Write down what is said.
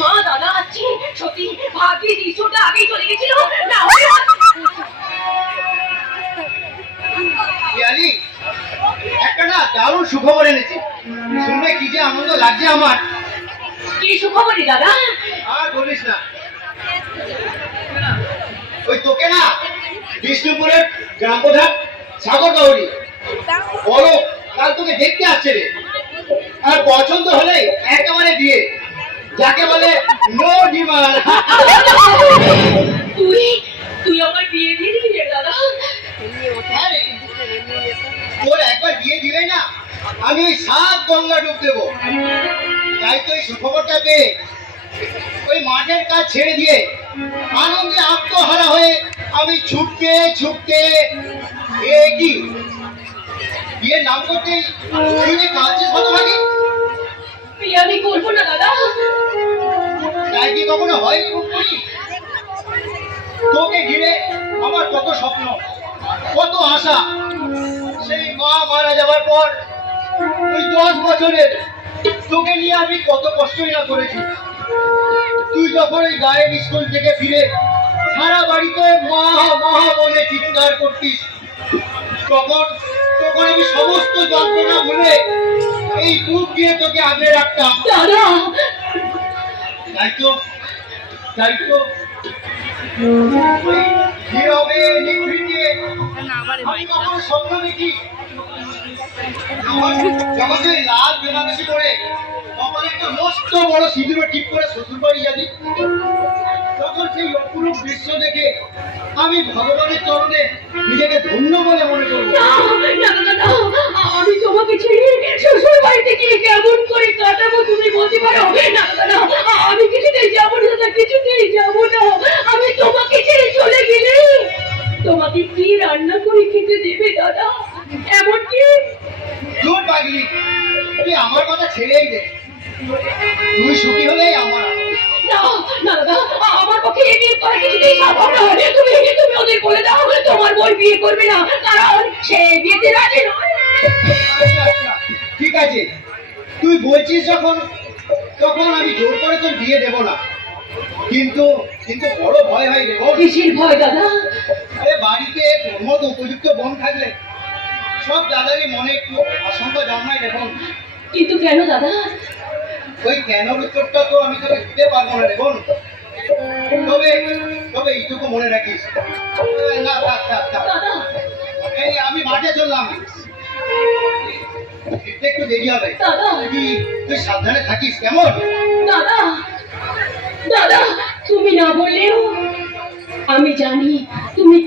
মা দাদা আছে সত্যি ভাগ্যে দৃশ্যটা আগেই চলে গেছিল না। একটা না দারুণ সুখবর এনেছি, শুনে কি যে আনন্দ লাগছে আমার। কি সুখবরই দাদা? আর বলিস না, ওই তোকে না বিষ্ণুপুরের গ্রাম প্রধান সাগর গৌরী বলো কাল তোকে দেখতে আসছে রে। আর পছন্দ হলে একেবারে বিয়ে, যাকে বলে নো ডিমান্ড। তুই তুই আমার বিয়ে দিয়ে দিবি রে দাদা? তোর একবার বিয়ে দিলে না আমি ওই 7 গঙ্গা ডুব দেবো। তাই তো এই সুখবরটা পেয়ে ওই মাঠের কাজ ছেড়ে দিয়ে আনন্দে আত্মহারা হয়ে আমি ছুটতে ছুটতে কি বিয়ের নাম করতেই তুই যে কাঁদছিস হতভাগী। বিয়ে আমি করবো না দাদা। তাই কি কখনো হয়নি? তোকে ঘিরে আমার কত স্বপ্ন, কত আশা। সেই মা মারা যাওয়ার পর ওই 10 বছরের তোকে নিয়ে আমি কত কষ্টই না করেছি। তুই যখন ওই গায়ের স্কুল থেকে ফিরে সারা বাড়িতে মা মা বলে চিৎকার করতিস, তখন তখন আমি সমস্ত যন্ত্রণা ভুলে এই বুক দিয়ে তোকে আগলে রাখতাম। দাদা তাই তো নীরবে নিভৃতে আমি কখনো স্বপ্ন দেখি যখন তুই লাল বেনারসি পরে তখন একটা মস্ত বড় সিঁদুর টিপ করে শ্বশুর বাড়ি যাবি, তখন সেই অপরূপ দৃশ্য দেখে আমি ভগবানের চরণে নিজেকে ধন্য বলে মনে করবো। আমি তোমাকে ছেড়ে শ্বশুর বাড়িতে গিয়ে কেমন করে কাটাবো তুমি বলতে পারো? না দাদা আমি কিছুতেই যাবো না দাদা, কিছুতেই যাবো না। আমি তোমাকে ছেড়ে চলে গেলে তোমাকে কি রান্না করে খেতে দেবে দাদা? এমনকি দূর পাগলি, তুই আমার কথা ছেড়েই দে, তুই সুখী হলেই আমার। না না দাদা আমার পক্ষে এই বিয়ে করা কিছুতেই সম্ভব নয়। তুমি তুমি ওদের বলে দাও তোমার বোন বিয়ে করবে না, কারণ সে বিয়েতে রাজি নয়। আচ্ছা, ঠিক আছে, তুই বলছিস যখন, তখন আমি জোর করে তোর বিয়ে দেব না। কিন্তু কিন্তু বড় ভয় হয় রে বোন। কিসের ভয় দাদা? আরে বাড়িতে তোর মতো উপযুক্ত বোন থাকলে সব দাদারই মনে একটু আশঙ্কা জন্মায় রে বোন। কিন্তু কেন দাদা? ওই কেন উত্তরটা তো আমি তোকে দিতে পারবো না রে বোন। তবে তবে এইটুকু মনে রাখিস, না থাক থাক থাক, দাদা এই আমি মাঠে চললাম, ফিরতে একটু দেরি হবে। দাদা তুই সাবধানে থাকিস কেমন? দাদা দাদা তুমি না বললেও আমি জানি তুমি